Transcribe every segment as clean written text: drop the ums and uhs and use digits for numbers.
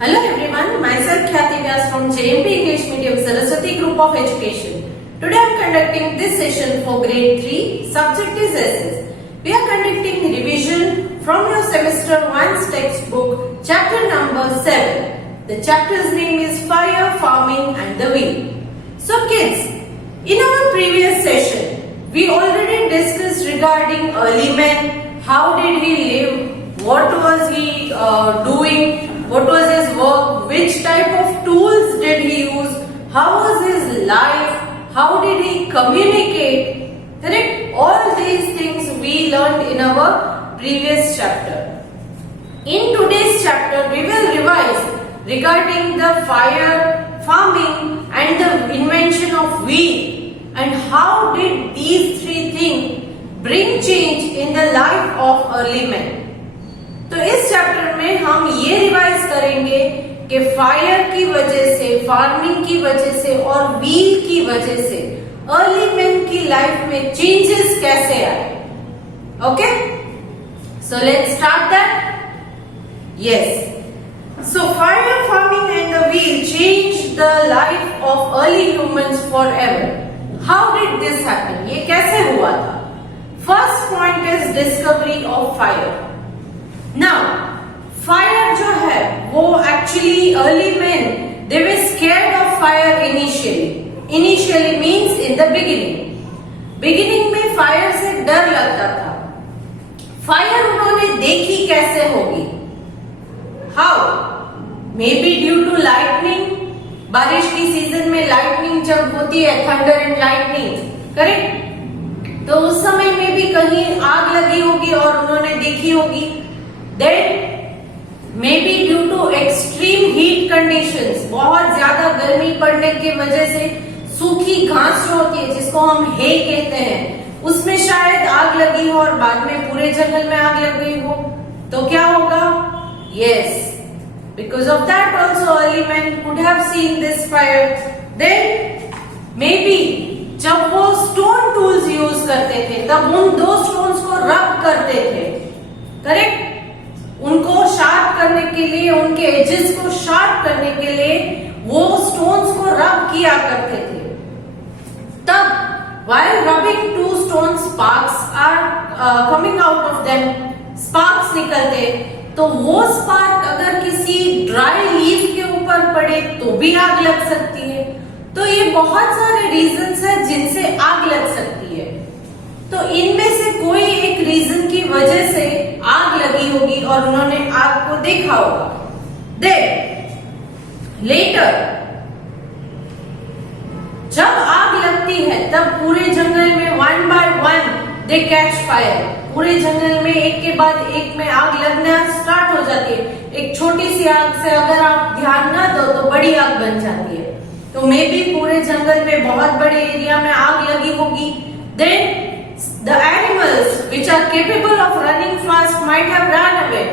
Hello everyone, myself Khyati Vyas from JMP English Medium Saraswati Group of Education. Today I am conducting this session for grade 3, subject is essays. We are conducting revision from your semester 1's textbook, chapter number 7. The chapter's name is Fire, Farming and the Wheel. So kids, in our previous session, we already discussed regarding early man, how did he live, what was he doing, what was his work, which type of tools did he use, how was his life, how did he communicate, correct? All these things we learned in our previous chapter. In today's chapter, we will revise regarding the fire, farming and the invention of wheel and how did these three things bring change in the life of early men. तो इस chapter में हम ये revise करेंगे कि fire की वजह से, फार्मिंग की वजह से और व्हील की वजह से अर्ली मैन की लाइफ में चेंजेस कैसे आए. Okay, so let's start that. Yes, so fire, farming and the wheel change the life of early humans forever. How did this happen? ये कैसे हुआ था? First point is discovery of fire. Now, fire जो है वो actually early men they were scared of fire initially. Initially means in the beginning. Beginning में fire से डर लगता था. Fire उन्होंने देखी कैसे होगी? How? Maybe due to lightning. बारिश की सीजन में lightning जब होती है, thunder and lightning, correct? तो उस समय में भी कहीं आग लगी होगी और उन्होंने देखी होगी. Then maybe due to extreme heat conditions, बहुत ज्यादा गर्मी पड़ने की वजह से सूखी घास जो होती है जिसको हम हे कहते हैं, उसमें शायद आग लगी हो और बाद में पूरे जंगल में आग लग गई हो. तो क्या होगा? Yes, because of that also early men could have seen this fire. Then maybe जब वो stone tools यूज करते थे तब उन दो stones को रब करते थे, करेक्ट? उनको शार्प करने के लिए, उनके एजेस को शार्प करने के लिए वो स्टोन्स को रब किया करते थे. तब while rubbing two stones, sparks are coming out of them. Sparks निकलते, तो वो स्पार्क अगर किसी ड्राई लीफ के ऊपर पड़े तो भी आग लग सकती है. तो ये बहुत सारे रीजंस है जिनसे आग लग सकती है. तो इनमें से कोई एक रीजन की वजह से आग लगी होगी और उन्होंने आग को देखा होगा. देन लेटर जब आग लगती है तब पूरे जंगल में one by one they catch fire. पूरे जंगल में एक के बाद एक में आग लगना स्टार्ट हो जाती है. एक छोटी सी आग से अगर आप ध्यान ना दो तो बड़ी आग बन जाती है. तो मे बी पूरे जंगल में बहुत बड़े एरिया में आग लगी होगी. Then the animals which are capable of running fast might have run away,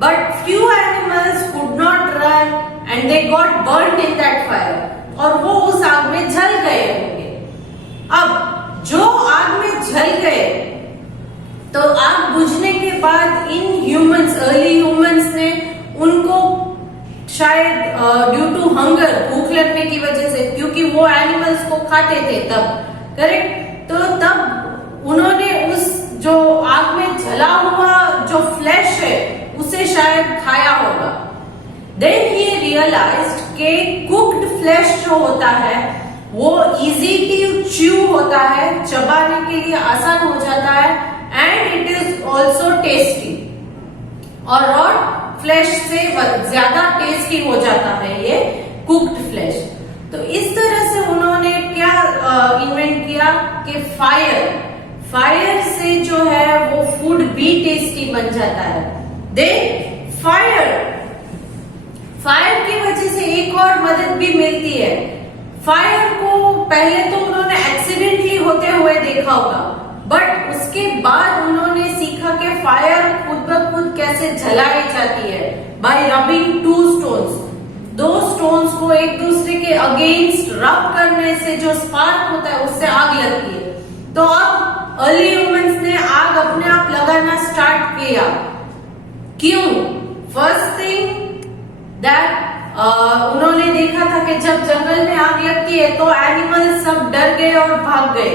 but few animals could not run and they got burnt in that fire. और वो उस आग में जल गए होंगे. अब जो आग में जल गए तो आग बुझने के बाद इन ह्यूमंस, अर्ली ह्यूमंस ने उनको शायद ड्यू टू हंगर, भूख लगने की वजह से, क्योंकि वो एनिमल्स को खाते थे तब, करेक्ट? तो तब उन्होंने उस जो आग में जला हुआ जो फ्लैश है उसे शायद खाया होगा. देन ही रियलाइज्ड के कुक्ड फ्लैश जो होता है वो इजी टू च्यू होता है, चबाने के लिए आसान हो जाता है, and it is also tasty. और रॉ फ्लैश से ज्यादा टेस्टी हो जाता है ये कुक्ड फ्लैश. तो इस तरह से उन्होंने क्या इन्वेंट किया कि फायर से जो है वो फूड भी टेस्टी बन जाता है. देन फायर की वजह से एक और मदद भी मिलती है. फायर को पहले तो उन्होंने एक्सीडेंटली होते हुए देखा होगा, बट उसके बाद उन्होंने सीखा कि फायर खुद ब खुद कैसे जलाई जाती है. बाय रबिंग टू स्टोन्स, दो स्टोन्स को एक दूसरे के अगेंस्ट रब करने से जो स्पार्क होता है उससे आग लगती है. तो अब अर्ली ह्यूमंस ने आग अपने आप लगाना स्टार्ट किया. क्यों? फर्स्ट थिंग दैट उन्होंने देखा था कि जब जंगल में आग लगती है तो एनिमल्स सब डर गए और भाग गए।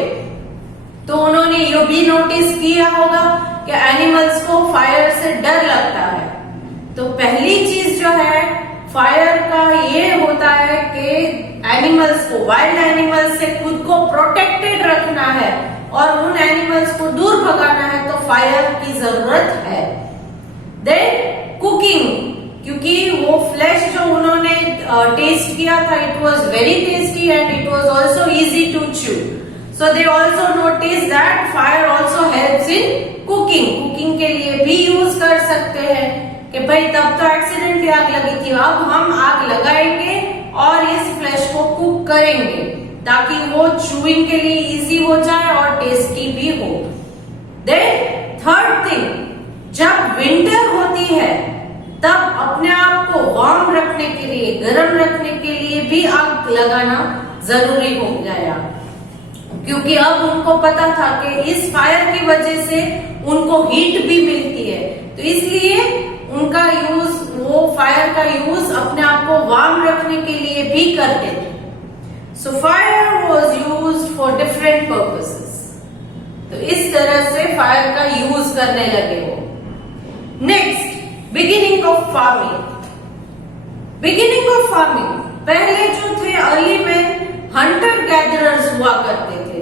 तो उन्होंने ये भी नोटिस किया होगा कि एनिमल्स को फायर से डर लगता है। तो पहली चीज जो है फायर का ये होता है कि एनिमल्स को, वाइल्ड एनिमल्स से खुद को प्रोटेक्टेड रखना है और उन एनिमल्स को दूर भगाना है, तो फायर की जरूरत है। देन कुकिंग, क्योंकि वो फ्लैश जो उन्होंने टेस्ट किया था, it was very tasty and it was also easy to chew. So they also notice that fire also helps in cooking. Cooking के लिए भी यूज कर सकते हैं कि भाई तब तो एक्सीडेंटली आग लगी थी, अब हम आग लगाएंगे और इस फ्लैश को कुक करेंगे ताकि वो च्यूइंग के लिए इजी हो जाए और टेस्टी भी हो। देन थर्ड थिंग, जब विंटर होती है तब अपने आप को वार्म रखने के लिए, गर्म रखने के लिए भी आग लगाना जरूरी हो गया, क्योंकि अब उनको पता था कि इस फायर की वजह से उनको हीट भी मिलती है। तो इसलिए उनका यूज, वो फायर का यूज अपने आप को वार्म रखने के लिए भी करते थे। So fire was use for different purposes. तो इस तरह से फायर का यूज करने लगे वो। Next, beginning of farming. Beginning of farming, पहले जो थे अर्ली मैन हंटर गैदरर्स हुआ करते थे,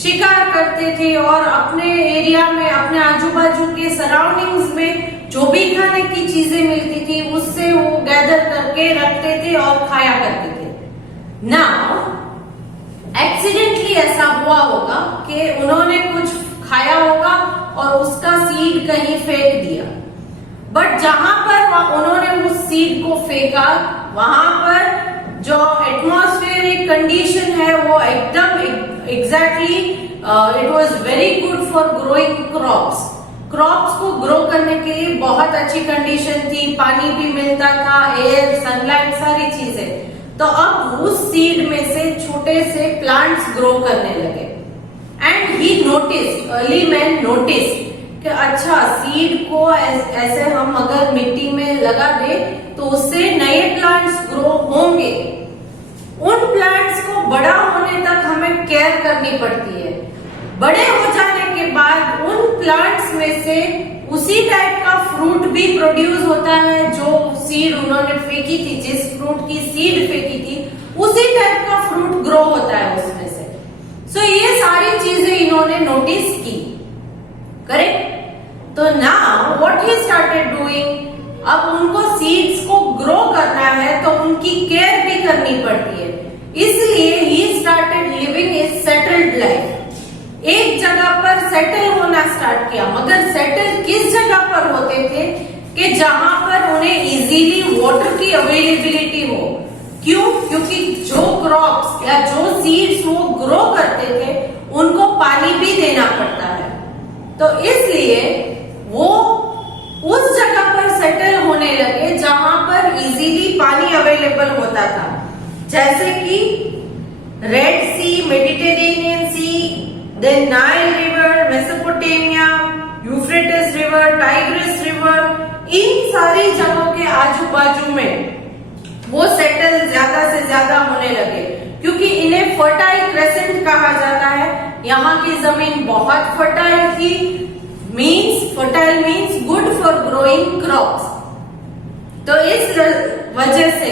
शिकार करते थे और अपने एरिया में, अपने आजू बाजू के सराउंडिंग्स में जो भी खाने की चीजें मिलती थी उससे वो गैदर करके रखते थे और खाया करते थे। नाउ एक्सीडेंटली ऐसा हुआ होगा कि उन्होंने कुछ खाया होगा और उसका सीड कहीं फेंक दिया, बट जहां पर उन्होंने उस सीड को फेंका वहां पर जो एटमॉस्फेरिक कंडीशन है वो एकदम exactly it was very good for growing crops. Crops को ग्रो करने के लिए बहुत अच्छी कंडीशन थी, पानी भी मिलता था, एयर, सनलाइट, सारी चीजें। तो अब उस सीड में से छोटे से प्लांट्स ग्रो करने लगे। And he notice, early man notice कि अच्छा, सीड को ऐसे हम अगर मिट्टी में लगा दे तो उससे नए प्लांट्स ग्रो होंगे। उन प्लांट्स को बड़ा होने तक हमें केयर करनी पड़ती है। बड़े हो जाने के बाद उन प्लांट्स में से उसी टाइप का फ्रूट भी प्रोड्यूस होता है जो सीड उन्होंने फेंकी थी, जिस फ्रूट की सीड फेंकी थी उसी टाइप का फ्रूट ग्रो होता है उसमें से। सो ये सारी चीजें इन्होंने नोटिस की, करेक्ट। तो now what he started doing, अब उनको सीड्स को ग्रो करना है तो उनकी केयर भी करनी पड़ती है, इसलिए he started living A settled life. एक जगह पर सेटल होना स्टार्ट किया, मगर सेटल किस जगह पर होते थे कि जहां पर उन्हें इजीली वाटर की अवेलेबिलिटी हो। क्यों? क्योंकि जो क्रॉप्स या जो सीड्स वो ग्रो करते थे उनको पानी भी देना पड़ता है, तो इसलिए वो उस जगह पर सेटल होने लगे जहां पर इजीली पानी अवेलेबल होता था, जैसे कि Red Sea, Mediterranean Sea, then Nile river, Mesopotamia, Euphrates river, Tigris river, इन सारी जगहों के आजू बाजू में वो सेटल ज्यादा से ज्यादा होने लगे, क्योंकि इन्हें फर्टाइल क्रेसेंट कहा जाता है। यहाँ की जमीन बहुत फर्टाइल थी, fertile means good for growing crops. तो इस वजह से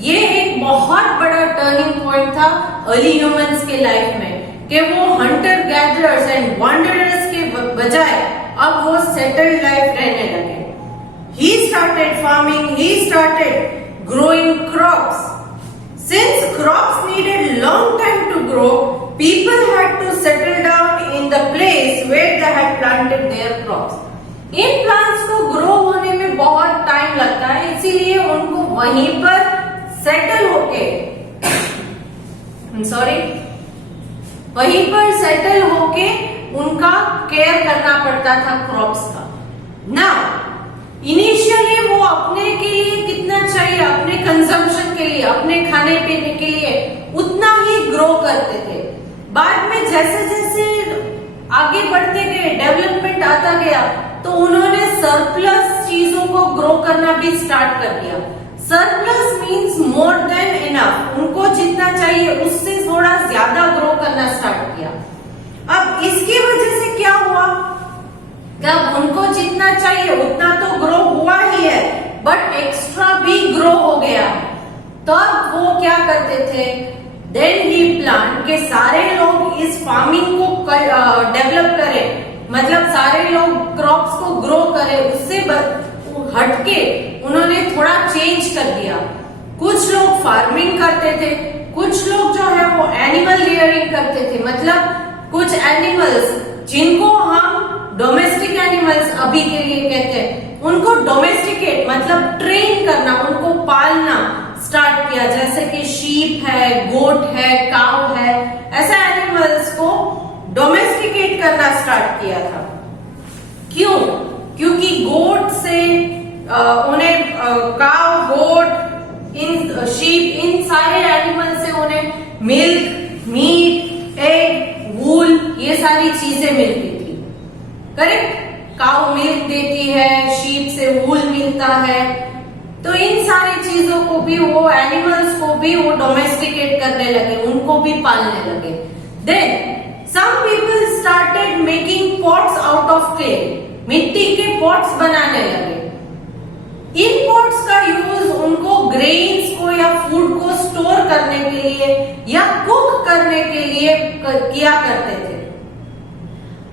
ये एक बहुत बड़ा टर्निंग पॉइंट था अर्ली ह्यूमंस के लाइफ में, कि वो हंटर गैदरर्स एंड वॉन्डरर्स के बजाय अब वो सेटल्ड लाइफ रहने लगे। He started farming, he started growing crops. Since crops needed long time to grow, people had to settle down in the place where they had planted their crops. In plants को grow होने में बहुत time लगता है, इसीलिए उनको वहीं पर सेटल होके वहीं पर सेटल होके उनका केयर करना पड़ता था क्रॉप्स का। नाउ इनिशियली वो अपने के लिए कितना चाहिए, अपने कंजम्पशन के लिए, अपने खाने पीने के लिए उतना ही ग्रो करते थे। बाद में जैसे जैसे आगे बढ़ते गए, डेवलपमेंट आता गया, तो उन्होंने सरप्लस चीजों को ग्रो करना भी स्टार्ट कर दिया। Surplus means more than enough, उनको जितना चाहिए उससे थोड़ा ज्यादा ग्रो करना स्टार्ट किया। अब इसकी वजह से क्या हुआ, जब उनको जितना चाहिए उतना तो ग्रो हुआ ही है, बट एक्स्ट्रा भी ग्रो हो गया। तब वो क्या करते थे, देन ही प्लान के सारे लोग इस फार्मिंग को डेवलप करें, मतलब सारे लोग क्रॉप्स को ग्रो करें, उससे हटके उन्होंने थोड़ा चेंज कर दिया। कुछ लोग फार्मिंग करते थे, कुछ लोग जो है वो एनिमल रियरिंग करते थे, मतलब कुछ एनिमल्स जिनको हम डोमेस्टिक एनिमल्स अभी के लिए कहते हैं, उनको डोमेस्टिकेट मतलब ट्रेन करना, उनको पालना स्टार्ट किया, जैसे कि शीप है, गोट है, काव है, ऐसे एनिमल्स को डोमेस्टिकेट करना स्टार्ट किया था। क्यों? क्योंकि गोट से उन्हें काव, गोट, इन शीप, इन सारे एनिमल से उन्हें मिल्क, मीट, एग, वूल, ये सारी चीजें मिलती थी। करेक्ट? काव मिल्क देती है, शीप से वूल मिलता है, तो इन सारी चीजों को भी वो एनिमल्स को भी वो डोमेस्टिकेट करने लगे, उनको भी पालने लगे। Then some people started making pots out of clay, मिट्टी के पॉट्स बनाने लगे। इन पॉट्स का यूज उनको ग्रेन्स को या फूड को स्टोर करने के लिए या कुक करने के लिए किया करते थे।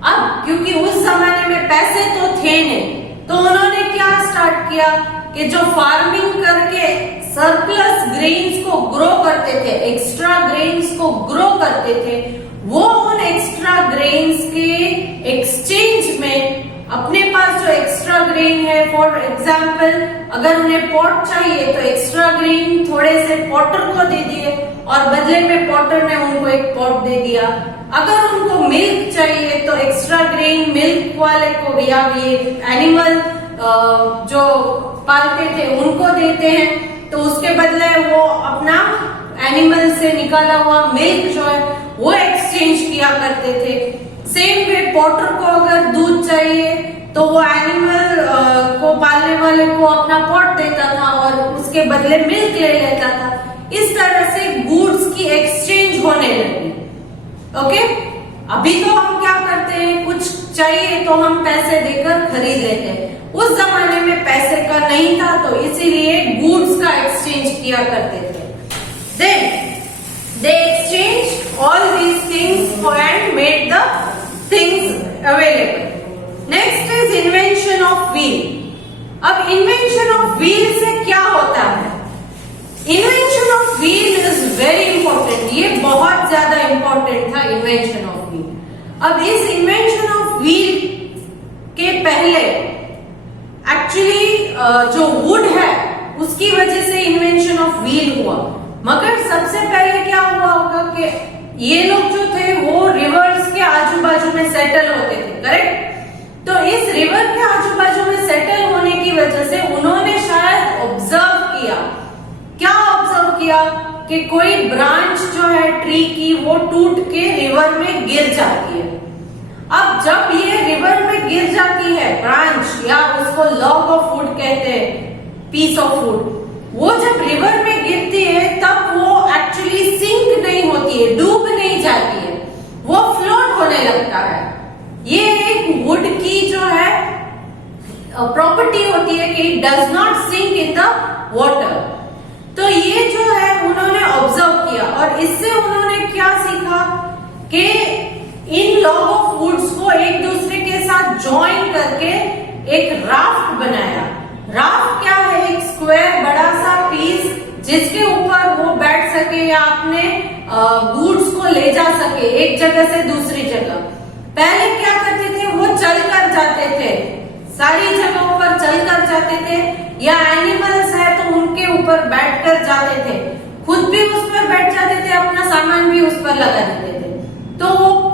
अब क्योंकि उस जमाने में पैसे तो थे नहीं, तो उन्होंने क्या स्टार्ट किया कि जो फार्मिंग करके सरप्लस ग्रेन्स को ग्रो करते थे, एक्स्ट्रा ग्रेन्स को ग्रो करते थे, वो उन एक्स्ट्रा ग्रेन्स के एक्सचेंज में अपने पास जो एक्स्ट्रा ग्रेन है, फॉर एग्जाम्पल अगर उन्हें पॉट चाहिए तो एक्स्ट्रा ग्रेन थोड़े से पॉटर को दे दिए और बदले में पॉटर ने उनको एक पॉट दे दिया। अगर उनको मिल्क चाहिए तो एक्स्ट्रा ग्रेन मिल्क वाले को या ये एनिमल जो पालते थे उनको देते हैं, तो उसके बदले वो अपना एनिमल से निकाला हुआ मिल्क जो है वो एक्सचेंज किया करते थे। सेम वे पॉटर को अगर दूध चाहिए तो वो एनिमल को पालने वाले को अपना पॉट देता था और उसके बदले मिल्क ले लेता था। इस तरह से गुड्स की एक्सचेंज होने लगी। ओके, अभी तो हम क्या करते हैं, कुछ चाहिए तो हम पैसे देकर खरीद लेते हैं। उस जमाने में पैसे का नहीं था, तो इसीलिए गुड्स का एक्सचेंज किया करते थे। Then they exchanged all these things and made the things available. Next is invention of wheel. अब invention of wheel से क्या होता है? Invention of wheel is very important. ये बहुत ज्यादा important था invention of wheel. अब इस invention of wheel के पहले actually जो wood है उसकी वजह से invention of wheel हुआ, मगर सबसे पहले क्या हुआ होगा कि ये लोग जो थे वो रिवर्स के आजू बाजू में सेटल होते थे। करेक्ट? तो इस रिवर के आजू बाजू में सेटल होने की वजह से उन्होंने शायद ऑब्जर्व किया, क्या ऑब्जर्व किया कि कोई ब्रांच जो है ट्री की वो टूट के रिवर में गिर जाती है। अब जब ये रिवर में गिर जाती है ब्रांच, या उसको लॉग ऑफ वुड कहते हैं, पीस ऑफ वुड, वो जब रिवर में गिरती है तब वो एक्चुअली सिंक नहीं होती है, डूब नहीं जाती है, वो फ्लोट होने लगता है। ये एक वुड की जो है प्रॉपर्टी होती है कि it does not sink in the water. तो ये जो है उन्होंने ऑब्जर्व किया और इससे उन्होंने क्या सीखा कि इन लॉग ऑफ वुड्स को एक दूसरे के साथ ज्वाइन करके एक राफ्ट बनाया। राफ्ट क्या है? एक स्क्वायर बड़ा सा पीस जिसके ऊपर वो बैठ सके या अपने गुड्स को ले जा सके एक जगह से दूसरी जगह। पहले क्या करते थे, वो चल कर जाते थे, सारी जगहों पर चल कर जाते थे, या एनिमल्स है तो उनके ऊपर बैठ कर जाते थे, खुद भी उस पर बैठ जाते थे, अपना सामान भी उस पर लगा देते थे। तो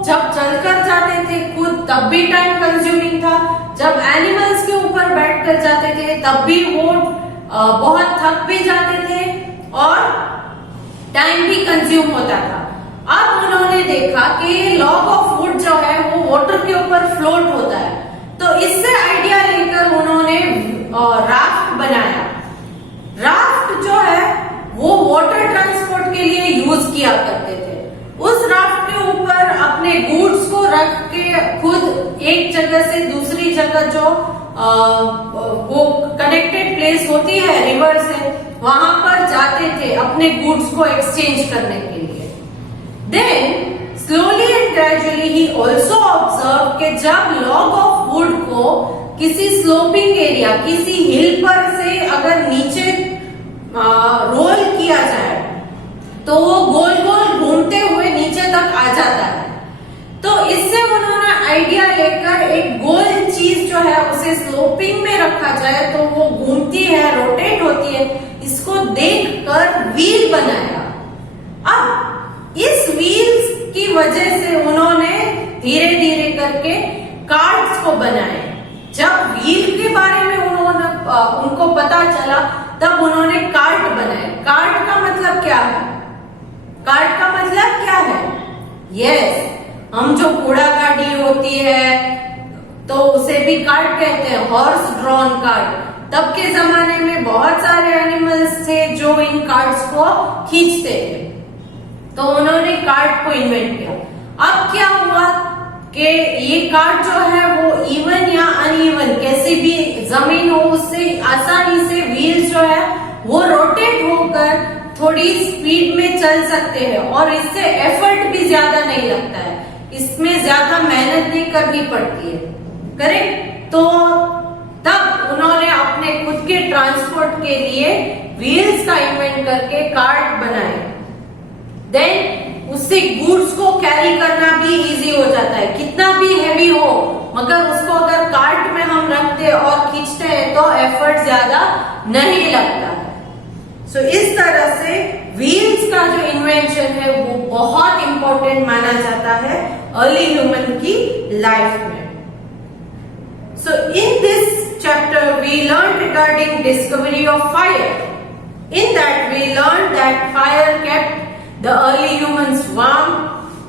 जब चलकर जाते थे खुद, तब भी टाइम कंज्यूमिंग था, जब एनिमल्स के ऊपर बैठ कर जाते थे तब भी वो बहुत थक भी जाते थे और टाइम भी कंज्यूम होता था। अब उन्होंने देखा कि लॉग ऑफ वुड जो है वो वाटर के ऊपर फ्लोट होता है, तो इससे आइडिया लेकर उन्होंने राफ्ट बनाया। राफ्ट वो वाटर ट्रांसपोर्ट के लिए यूज किया करते थे। उस राफ्ट के ऊपर अपने गुड्स को रख के खुद एक जगह से दूसरी जगह जो वो कनेक्टेड प्लेस होती है रिवर से, वहां पर जाते थे अपने गुड्स को एक्सचेंज करने के लिए। Then slowly and gradually he also observe कि जब लॉग ऑफ वुड को किसी स्लोपिंग एरिया, किसी हिल पर से अगर नीचे रोल किया जाए तो वो गोल गोल घूमते हुए नीचे तक आ जाता है। तो इससे उन्होंने आइडिया लेकर एक गोल चीज जो है उसे स्लोपिंग में रखा जाए तो वो घूमती है, रोटेट होती है, इसको देखकर व्हील बनाया। अब इस व्हील्स की वजह से उन्होंने धीरे धीरे करके कार्ट्स को बनाए। जब व्हील के बारे में उनको पता चला तब उन्होंने कार्ट बनाए। कार्ट का मतलब क्या है? कार्ट का मतलब क्या है? यस, हम जो कूड़ा गाड़ी होती है तो उसे भी कार्ट कहते हैं, हॉर्स ड्रॉन कार्ट। तब के जमाने में बहुत सारे एनिमल्स थे जो इन कार्ट्स को खींचते थे, तो उन्होंने कार्ट को इन्वेंट किया। अब क्या हुआ कि ये कार्ट जो है वो इवन या अनइवन कैसी भी जमीन हो उससे आसानी से व्हील्स जो है वो रोटेट होकर थोड़ी स्पीड में चल सकते हैं और इससे एफर्ट भी ज्यादा नहीं लगता है, इसमें ज्यादा मेहनत नहीं करनी पड़ती है। करेक्ट? तो तब उन्होंने अपने खुद के ट्रांसपोर्ट के लिए व्हील्स का इन्वेंट करके कार्ट बनाए। देन उससे गुड्स को कैरी करना भी इजी हो जाता है, कितना भी हैवी हो मगर उसको अगर कार्ट में हम रखते और खींचते हैं तो एफर्ट ज्यादा नहीं लगता है। सो इस तरह से व्हील्स का जो इन्वेंशन है वो बहुत इंपॉर्टेंट माना जाता है अर्ली ह्यूमन की लाइफ में। So in this chapter we learn regarding discovery of fire. In that we learned that fire kept the early humans warm.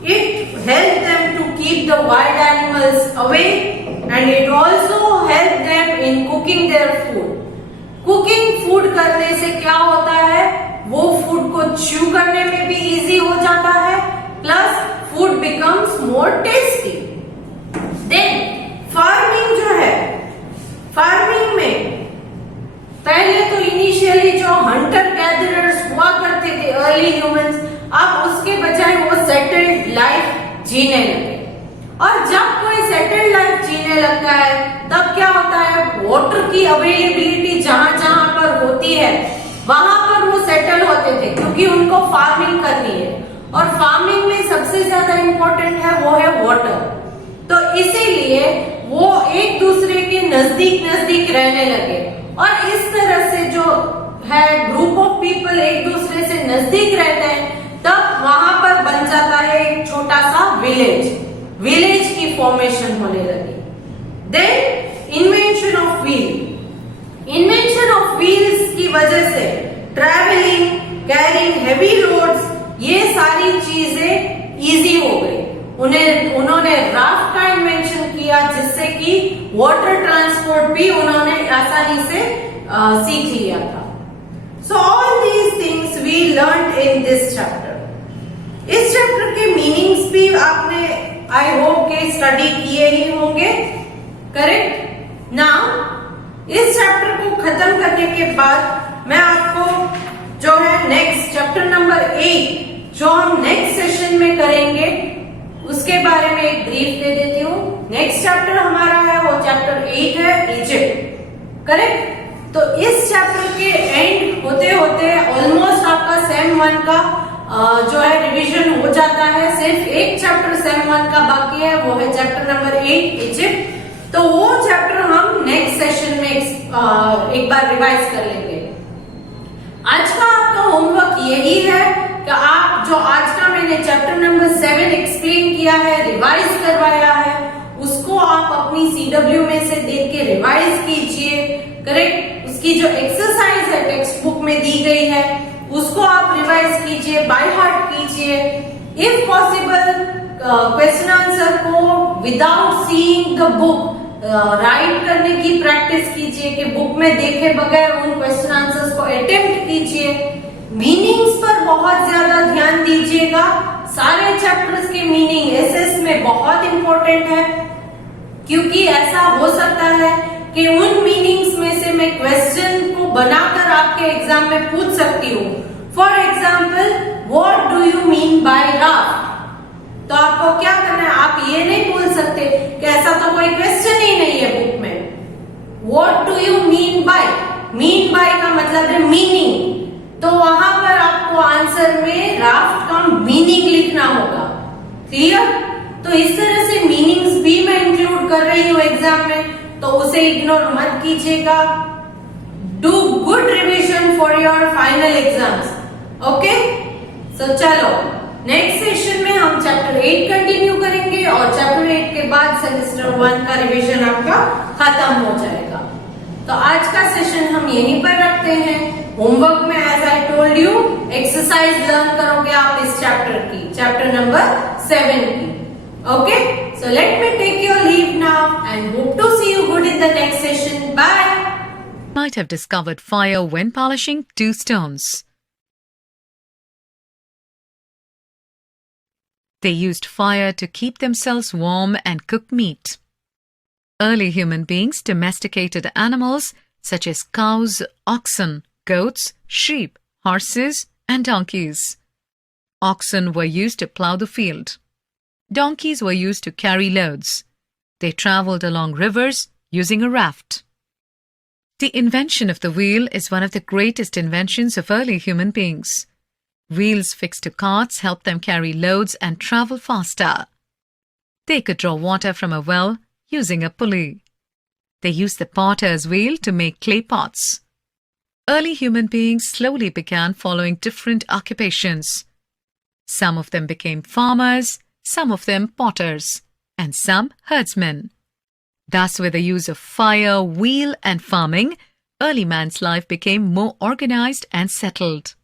It helped them to keep the wild animals away and it also helped them in cooking their food. Cooking food करने से क्या होता है? वो food को chew करने में भी इजी हो जाता है, plus food becomes more tasty. Then farming जो है, फार्मिंग में पहले तो इनिशियली जो हंटर गैदरर्स हुआ करते थे अर्ली ह्यूमंस, अब उसके बजाय वो सेटल्ड लाइफ जीने लगे। और जब कोई सेटल्ड लाइफ जीने लगता है तब क्या होता है, वाटर की अवेलेबिलिटी जहां जहां पर होती है वहां पर वो सेटल होते थे क्योंकि उनको फार्मिंग करनी है और फार्मिंग में सबसे ज्यादा इंपॉर्टेंट है वो है वाटर। तो इसीलिए वो एक दूसरे के नजदीक नजदीक रहने लगे और इस तरह से जो है ग्रुप ऑफ पीपल एक दूसरे से नजदीक रहते हैं, तब वहां पर बन जाता है एक छोटा सा विलेज, विलेज की फॉर्मेशन होने लगी। Then invention of wheel, invention of wheels की वजह से ट्रैवलिंग, कैरिंग हेवी लोड्स, ये सारी चीजें इजी हो गई। उन्होंने राफ्ट का इन्वेंशन किया जिससे कि वाटर ट्रांसपोर्ट भी उन्होंने आसानी से सीख लिया था। So all these things we learn in this chapter. इस चैप्टर के मीनिंग्स भी आपने आई होप के स्टडी किए ही होंगे, करेक्ट? नाउ इस चैप्टर को खत्म करने के बाद मैं आपको जो है नेक्स्ट चैप्टर नंबर 8 जो हम नेक्स्ट सेशन में करेंगे उसके बारे में एक ब्रीफ दे देती हूँ। नेक्स्ट चैप्टर हमारा है वो चैप्टर 8 है इजिप्ट, करेक्ट? तो इस चैप्टर के एंड होते होते ऑलमोस्ट आपका सेम 1 का जो है रिवीजन हो जाता है। सिर्फ एक चैप्टर सेम 1 का बाकी है, वो है चैप्टर नंबर 8 इजिप्ट। तो वो चैप्टर हम नेक्स्ट सेशन में एक बार रिवाइज कर लेंगे। आज का आपका होमवर्क यही है कि आप जो आज का मैंने चैप्टर नंबर 7 एक्सप्लेन किया है, रिवाइज करवाया है, उसको आप अपनी CW में से देख के रिवाइज कीजिए, करेक्ट? उसकी जो एक्सरसाइज है टेक्स्ट बुक में दी गई है उसको आप रिवाइज कीजिए, बाय हार्ट कीजिए। इफ पॉसिबल क्वेश्चन आंसर को without seeing the book right करने की प्रैक्टिस कीजिए कि बुक में देखे बगैर उन क्वेश्चन आंसर्स को अटेम्प्ट कीजिए। मीनिंग्स पर बहुत ज्यादा ध्यान दीजिएगा। सारे चैप्टर्स के मीनिंग एसएस में बहुत इंपॉर्टेंट है, क्योंकि ऐसा हो सकता है कि उन मीनिंग्स में से मैं क्वेश्चन को बनाकर आपके एग्जाम में पूछ सकती हूँ। For example, what do you mean by raft? तो आपको क्या करना है, आप ये नहीं बोल सकते कि ऐसा तो कोई क्वेश्चन ही नहीं है बुक में। What do you mean by, mean by का मतलब है मीनिंग, तो वहां पर आपको आंसर में राफ्ट का मीनिंग लिखना होगा। क्लियर? तो इस तरह से मीनिंग्स भी मैं इंक्लूड कर रही हूँ एग्जाम में, तो उसे इग्नोर मत कीजिएगा। Do good revision for your final exams. Okay, so चलो नेक्स्ट सेशन में हम चैप्टर 8 कंटिन्यू करेंगे और चैप्टर 8 के बाद सेमेस्टर 1 का रिवीजन आपका खत्म हो जाएगा। तो आज का सेशन हम यहीं पर रखते हैं। होमवर्क में as I told you exercise learn करोगे आप इस चैप्टर की, चैप्टर नंबर 7 की। Okay, so let me take your leave now and hope to see you good in the next session. Bye. Might have discovered fire when polishing 2 stones. They used fire to keep themselves warm and cook meat. Early human beings domesticated animals such as cows, oxen, goats, sheep, horses, and donkeys. Oxen were used to plow the field. Donkeys were used to carry loads. They traveled along rivers using a raft. The invention of the wheel is one of the greatest inventions of early human beings. Wheels fixed to carts helped them carry loads and travel faster. They could draw water from a well using a pulley. They used the potter's wheel to make clay pots. Early human beings slowly began following different occupations. Some of them became farmers, some of them potters, and some herdsmen. Thus, with the use of fire, wheel, and farming, early man's life became more organized and settled.